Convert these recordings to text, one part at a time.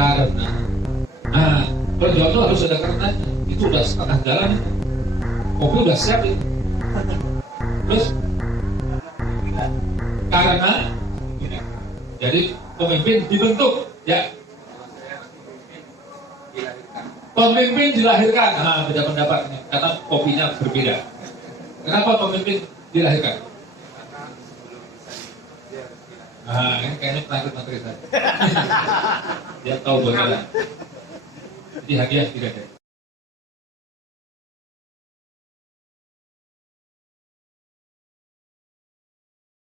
Karena, nah, berjuang itu harus ada karenanya. Itu udah setengah jalan itu. Kopi udah siap itu. Terus, karena, jadi pemimpin dibentuk, ya. Pemimpin dilahirkan. Nah, beda pendapat ini, karena kopinya berbeda. Kenapa pemimpin dilahirkan? Nah, ini kayaknya penakut materi saya. Dia tahu bagaimana. Jadi hadiah tidak ada.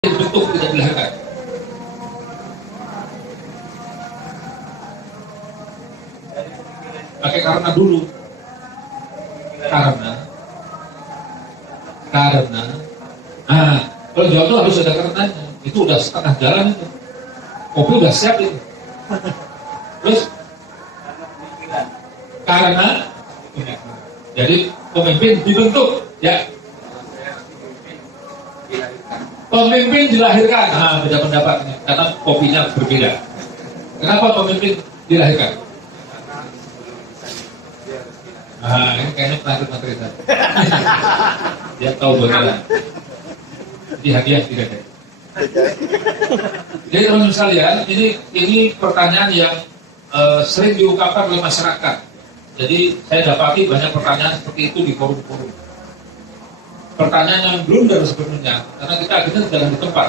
Bentuk tidak dilahirkan. Pakai karena dulu. Karena. Nah, kalau jawab itu harus ada karenanya. Itu udah setengah jalan itu. Kopi udah siap itu. Terus karena, jadi pemimpin dibentuk, ya. Pemimpin dilahirkan. Nah, beda pendapat ini, karena kopinya berbeda. Kenapa pemimpin dilahirkan? Nah, ini kayaknya penakut materi saya. Dia tahu bagaimana. Jadi hadiah tidak ada. Jadi teman-teman sekalian, ini pertanyaan yang sering diungkapkan oleh masyarakat. Jadi saya dapati banyak pertanyaan seperti itu di forum-forum. Pertanyaan yang blunder sebenarnya, karena kita akhirnya dalam di tempat.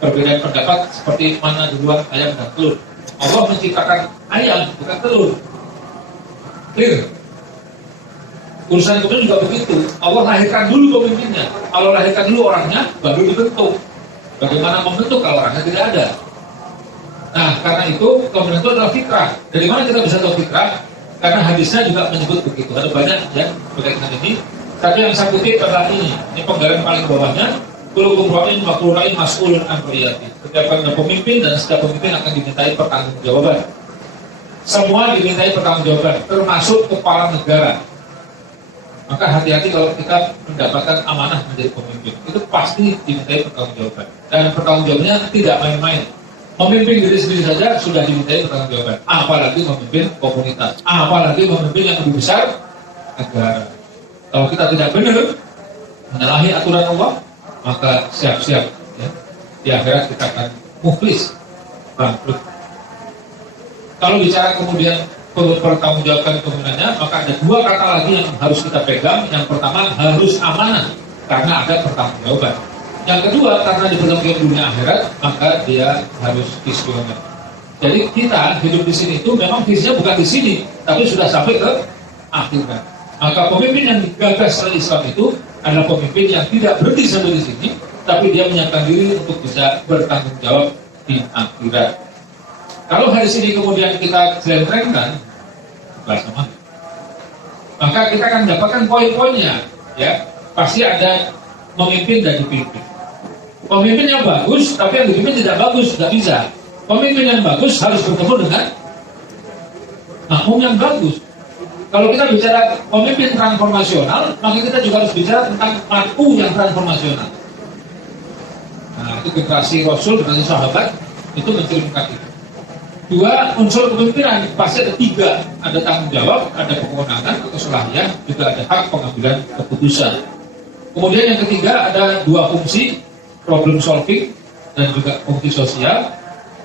Perbedaan pendapat seperti mana duluan ayam dan telur. Allah menciptakan ayam, bukan telur. Clear? Urusan kemudian juga begitu. Allah lahirkan dulu pemimpinnya. Allah lahirkan dulu orangnya, baru dibentuk. Bagaimana membentuk kalau orangnya tidak ada? Nah, karena itu kemudian itu adalah fitrah. Dari mana kita bisa tahu fitrah? Karena hadisnya juga menyebut begitu. Ada banyak ya berkaitan ini. Tapi yang saya kutip adalah ini. Ini penggalan paling bawahnya. Kullukum ra'in wa kullu ra'in mas'ulun an ra'iyati. Setiap ada pemimpin dan setiap pemimpin akan dimintai pertanggungjawaban. Semua dimintai pertanggungjawaban, termasuk kepala negara. Maka hati-hati kalau kita mendapatkan amanah menjadi pemimpin. Itu pasti dimintai pertanggungjawaban. Dan pertanggungjawabannya tidak main-main. Memimpin diri sendiri saja sudah dimintai pertanggungjawaban. Apalagi memimpin komunitas. Apalagi memimpin yang lebih besar, negara. Kalau kita tidak benar menyalahi aturan Allah, maka siap-siap ya. Di akhirat kita akan muflis, bangkrut. Kalau bicara kemudian pertanggungjawabkan kemenangannya, maka ada dua kata lagi yang harus kita pegang. Yang pertama, harus amanah, karena ada pertanggungjawaban. Yang kedua, karena dipertanggungjawabkan dunia akhirat, maka dia harus visioner. Jadi kita hidup di sini itu memang visinya bukan di sini, tapi sudah sampai ke akhirat. Maka pemimpin yang digagas oleh Islam itu adalah pemimpin yang tidak berhenti sampai di sini, tapi dia menyiapkan diri untuk bisa bertanggung jawab di akhirat. Kalau hari ini kemudian kita jelentrenkan, maka kita akan dapatkan poin-poinnya, ya. Pasti ada memimpin dan dipimpin. Pemimpin yang bagus, tapi yang dipimpin tidak bagus, tidak bisa. Pemimpin yang bagus harus bertemu dengan makmum yang bagus. Kalau kita bicara pemimpin transformasional, maka kita juga harus bicara tentang makmum yang transformasional. Nah, itu generasi Rasul, generasi sahabat, itu mencerminkan itu. Dua, unsur kepemimpinan pasti ada tiga, ada tanggung jawab, ada kewenangan atau keselahiyah, juga ada hak pengambilan keputusan. Kemudian yang ketiga ada dua fungsi, problem solving dan juga fungsi sosial.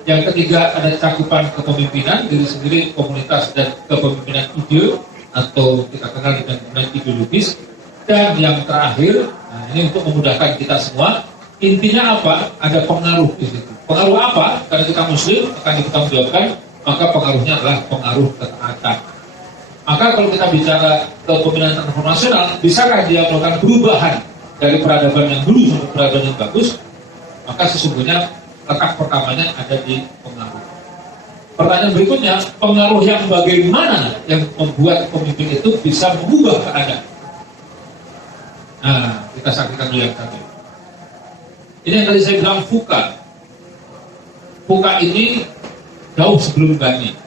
Yang ketiga ada cakupan kepemimpinan diri sendiri, komunitas dan kepemimpinan ide atau kita kenal dengan kepemimpinan ideologis. Dan yang terakhir, nah ini untuk memudahkan kita semua, intinya apa? Ada pengaruh di situ. Pengaruh apa? Karena kita muslim akan dipertanggungjawabkan, maka pengaruhnya adalah pengaruh ketaatan. Maka kalau kita bicara kepemimpinan transformasional, bisakah dia melakukan perubahan dari peradaban yang dulu sampai peradaban yang bagus? Maka sesungguhnya letak pertamanya ada di pengaruh. Pertanyaan berikutnya, pengaruh yang bagaimana yang membuat pemimpin itu bisa mengubah keadaan? Nah, kita saksikan dulu yang tadi. Ini yang tadi saya bilang Fuka. Fuka ini jauh sebelum Ghani.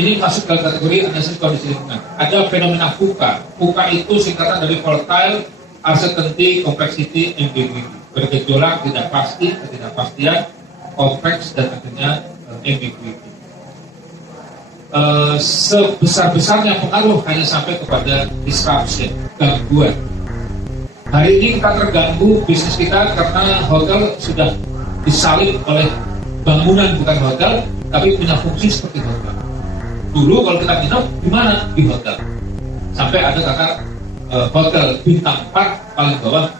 Ini masuk dalam kategori analisis kondisi lingkungan. Ada fenomena Fuka. Fuka itu singkatan dari volatile, uncertainty, complexity, ambiguity. Bergejolak, tidak pasti, ketidakpastian, kompleks dan akhirnya ambiguity. Sebesar-besarnya pengaruh hanya sampai kepada disruption, gangguan. Hari ini kita terganggu bisnis kita karena hotel sudah disalib oleh bangunan bukan hotel, tapi punya fungsi seperti hotel. Dulu kalau kita nginep di mana? Di hotel. Sampai ada kata hotel bintang 4 paling bawah